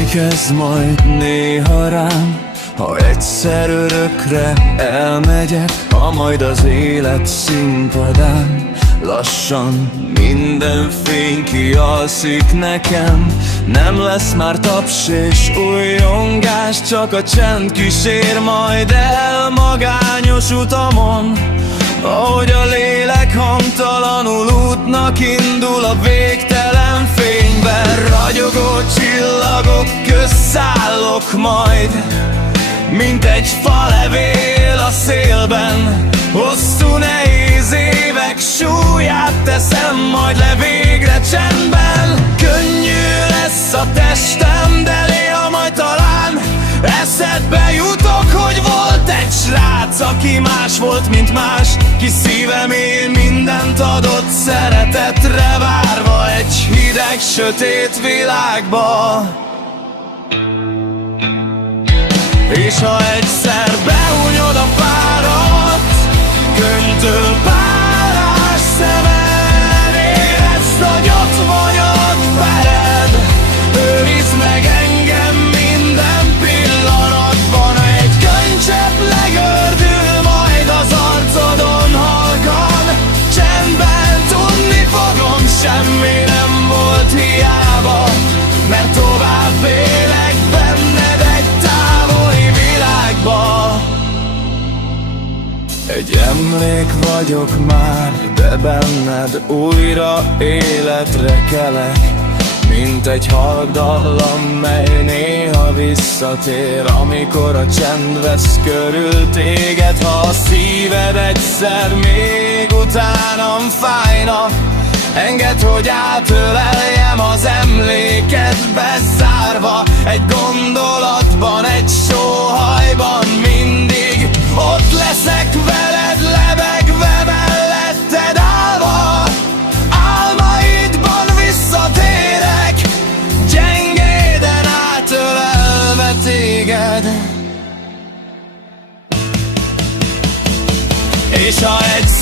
Emlékezz majd néha rám, ha egyszer örökre elmegyek, ha majd az élet színpadán lassan minden fény kialszik nekem. Nem lesz már taps és újongás, csak a csend kísér majd el magányos utamon. Ahogy a lélek hangtalanul útnak indul a végtelen fényben, ragyogó csillagok közt szállok majd, mint egy falevél a szélben. Hosszú nehéz évek súlyát teszem majd le végre csendben. Könnyű lesz a testem, de néha majd talán eszedbe jutok, hogy volt egy srác, aki más volt, mint más, ki szívemér mindent adott, szeretetre várva egy hideg, sötét világba. És ha egyszer behunyod a párat, könyvtől párás szemed, érezd, hogy ott vagy, ott veled. Őrizd meg engem minden pillanatban, egy könycsepp legördül majd az arcodon halkan. Csendben tudni fogom, semmi nem volt hiába, mert tovább élek benned egy távoli világba. Egy emlék vagyok már, de benned újra életre kelek, mint egy halk dallam, mely néha visszatér, amikor a csend vesz körül téged. Ha a szíved egyszer még utánam fájna, engedd, hogy átöleljem az emlékedbe zárva. Egy gondolatban, egy sóhajban mindig ott leszek veled, lebegve melletted állva. Álmaidban visszatérek, gyengéden átölelve téged. És ha egyszer